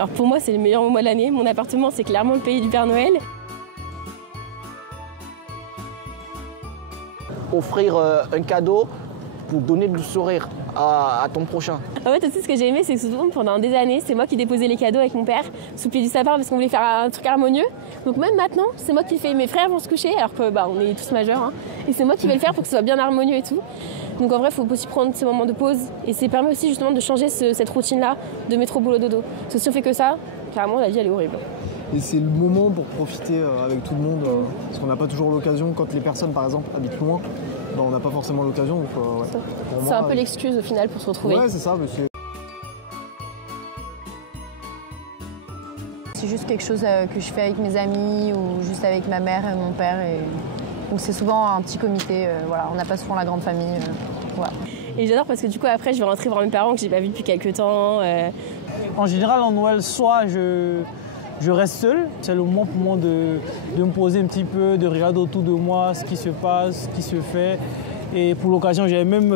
Alors pour moi, c'est le meilleur moment de l'année. Mon appartement, c'est clairement le pays du Père Noël. Offrir un cadeau pour donner du sourire à ton prochain. En fait, aussi, ce que j'ai aimé, c'est que souvent, pendant des années, c'est moi qui déposais les cadeaux avec mon père sous le pied du sapin parce qu'on voulait faire un truc harmonieux. Donc même maintenant, c'est moi qui le fais. Mes frères vont se coucher alors que on est tous majeurs. Hein, et c'est moi qui vais le faire pour que ce soit bien harmonieux et tout. Donc en vrai, il faut aussi prendre ces moments de pause. Et ça permet aussi justement de changer cette routine-là de métro, boulot, dodo. Parce que si on fait que ça, carrément, la vie, elle est horrible. Et c'est le moment pour profiter avec tout le monde, parce qu'on n'a pas toujours l'occasion, quand les personnes par exemple habitent loin, on n'a pas forcément l'occasion. Ouais. C'est un peu l'excuse au final pour se retrouver. Ouais, c'est ça, monsieur. C'est juste quelque chose que je fais avec mes amis ou juste avec ma mère et mon père. Donc c'est souvent un petit comité, voilà. On n'a pas souvent la grande famille. Voilà. Et j'adore parce que du coup après je vais rentrer voir mes parents que j'ai pas vus depuis quelques temps. En général en Noël, soit je reste seul, c'est le moment pour moi de me poser un petit peu, de regarder autour de moi ce qui se passe, ce qui se fait. Et pour l'occasion, j'ai même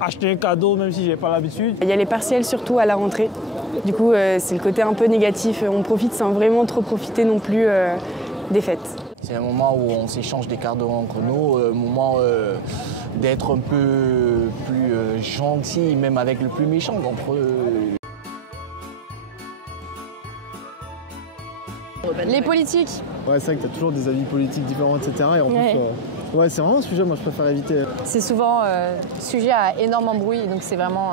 acheté un cadeau, même si je n'ai pas l'habitude. Il y a les partiels surtout à la rentrée. Du coup, c'est le côté un peu négatif. On profite sans vraiment trop profiter non plus des fêtes. C'est un moment où on s'échange des cadeaux entre nous, un moment d'être un peu plus gentil, même avec le plus méchant d'entre eux. Les politiques. Ouais, c'est vrai que tu as toujours des avis politiques différents, etc. Et en plus, ouais, c'est vraiment un sujet, moi je préfère éviter. C'est souvent sujet à énorme embrouille, donc c'est vraiment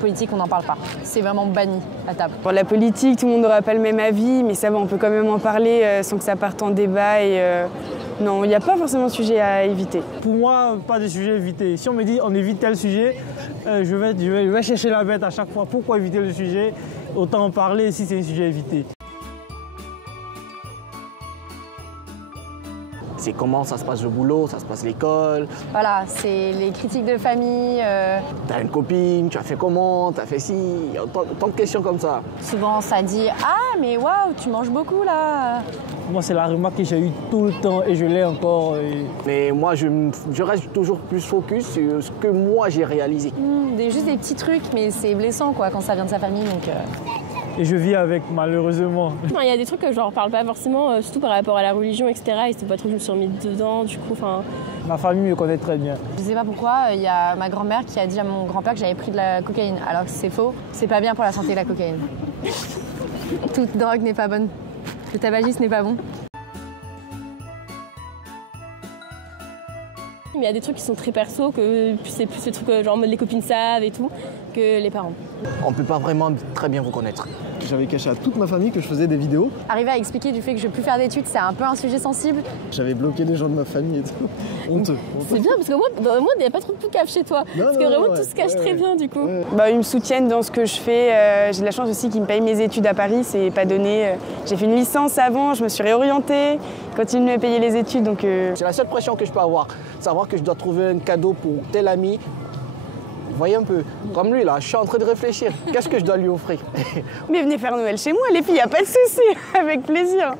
politique, on n'en parle pas. C'est vraiment banni à table. Pour la politique, tout le monde n'aura pas le même avis, mais ça va, on peut quand même en parler sans que ça parte en débat. Et non, il n'y a pas forcément de sujet à éviter. Pour moi, pas de sujet à éviter. Si on me dit on évite tel sujet, je vais chercher la bête à chaque fois. Pourquoi éviter le sujet? Autant en parler si c'est un sujet à éviter. C'est comment ça se passe le boulot, ça se passe l'école. Voilà, c'est les critiques de famille. T'as une copine, tu as fait comment, t'as fait ci, tant de questions comme ça. Souvent ça dit « Ah mais waouh, tu manges beaucoup là !» Moi c'est la remarque que j'ai eue tout le temps et je l'ai encore. Mais moi je reste toujours plus focus sur ce que moi j'ai réalisé. Juste des petits trucs, mais c'est blessant quoi quand ça vient de sa famille. Donc, Et je vis avec, malheureusement. Il y a des trucs que je ne reparle pas forcément, surtout par rapport à la religion, etc. Et c'est pas trop que je me suis remise dedans, du coup, Ma famille me connaît très bien. Je sais pas pourquoi, il y a ma grand-mère qui a dit à mon grand-père que j'avais pris de la cocaïne, alors que c'est faux. C'est pas bien pour la santé, la cocaïne. Toute drogue n'est pas bonne. Le tabagisme n'est pas bon. Mais il y a des trucs qui sont très perso, que c'est plus des trucs genre les copines savent et tout, que les parents. On peut pas vraiment très bien vous connaître. J'avais caché à toute ma famille que je faisais des vidéos. Arriver à expliquer du fait que je ne veux plus faire d'études, c'est un peu un sujet sensible. J'avais bloqué des gens de ma famie et tout. Honteux. C'est bien, parce que moi, il n'y a pas trop de tout cache chez toi. Parce que vraiment, tout se cache très bien, du coup. Ils me soutiennent dans ce que je fais. J'ai de la chance aussi qu'ils me payent mes études à Paris, c'est pas donné. J'ai fait une licence avant, je me suis réorientée. Ils continuent de me payer les études, donc... C'est la seule pression que je peux avoir. Savoir que je dois trouver un cadeau pour tel ami. Vous voyez un peu, comme lui là, je suis en train de réfléchir. Qu'est-ce que je dois lui offrir? Mais venez faire Noël chez moi, les filles, y a pas de souci, avec plaisir.